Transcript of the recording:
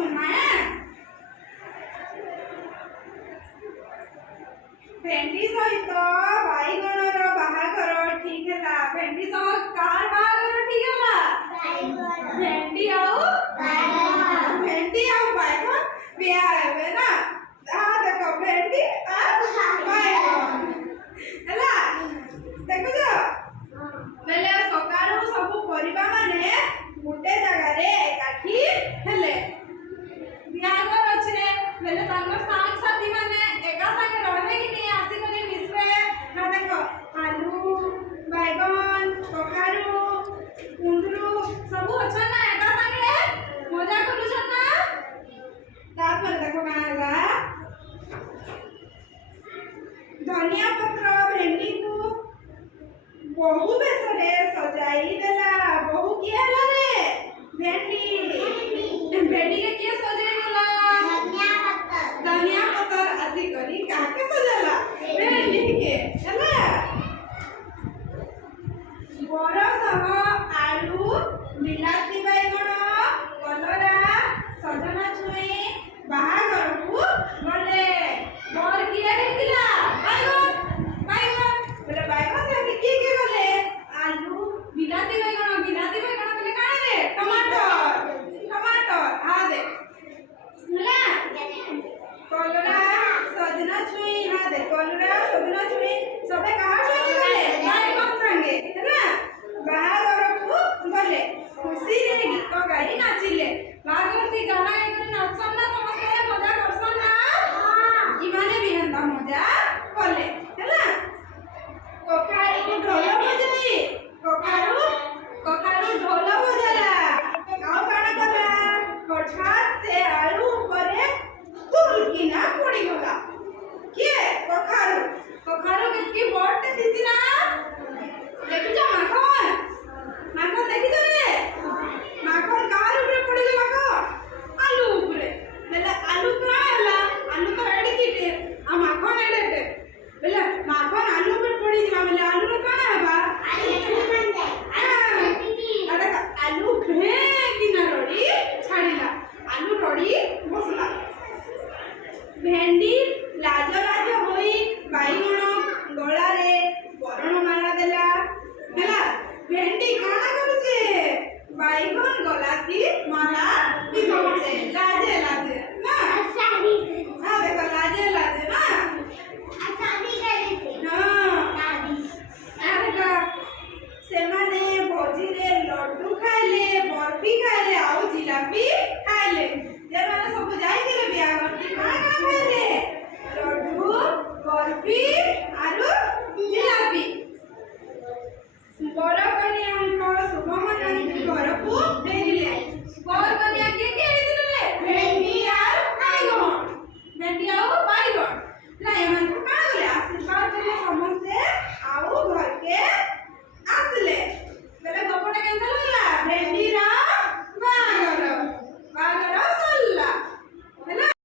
सुनना है। भेंडी सहित बाईगणर बाहागर ठीक है। भेंडी सह कार बाहागर ठीक है। भेंडी आउ भेंडी आउ बाईगण बिया हेबे ना। हां देखो भेंडी आ बाईगण हैला देखो जो बेले सकाळू सब परिबा माने गुटे जगह रे एकाठी हेले बियागर अछि बेले तांको सांग साथी माने एका संगे रहबे कि नहीं आसी करे मिसबे ना। देखो आलू बैगन कखारू कुंदरू सब अच्छा ना एका संगे मजा करू छ ना। तापर देखो काला धनिया पत्र भेंडी को बहु बेसरे सजाई देला। बहु किया ला रे भेंडी भेंडी के के सजाई देला धनिया पत्र आदि करी काके सजाला भेंडी के हैला। बरसह आलू बिलाती बैगण कलरा सजना छुई बाहागर को गले बर किया हेतिला बैगण बैगण बोले बैगण से के गले आलू बिलाती बैगण बोले काहे रे टमाटर टमाटर आ दे होला कलरा सजना छुई आ दे कलरा सजना छुई सबे कहा संगे गले बैगण संगे हैना। बाहागर को गले खुशी रे गीत गाई नाचिले बाहागर ती गाना गाई करे नाचन ना समस्त मजा करसन ना। इमाने भी हंदा मजा कले हैला। कखारू को ढोल बजाई कखारू ढोल बजाला गाव काना कला हठात से आलू ऊपरे तुरकी ना पड़ी गला के कखारू की बॉट दिसी ना। देखि जा माखन देखि जा रे माखन कार ऊपर पड़ी गला को आलू ऊपरे बेले आलू का हला आलू तो एडी किटे आ माखन एडे बेले माखन आलू ऊपर पड़ी जा बेले आलू रो का हेबा आलू भे किना रोड़ी छाड़ीला आलू रोड़ी बसला। भेंडी लाज लाज होई बाईगण गला रे बरण माला देला हैला। भेंडी काना करूचे बाईगण गलाती माला दी दउचे लाजे लाजे ना शादी हां देखो लाजे लाजे ना शादी करे थे हां शादी आ देखो से माने भोजी रे लड्डू खाइले बर्फी खाइले आउ जिलापी खाइले जे माने सब जाई गेले बिया करती का खाइले लड्डू बर्फी आरु जिलापी। बड़ कन्या शुभ मन घर को भेजिले बड़ कन्या के हेतिले भेंडी आर बाईगण ना एमन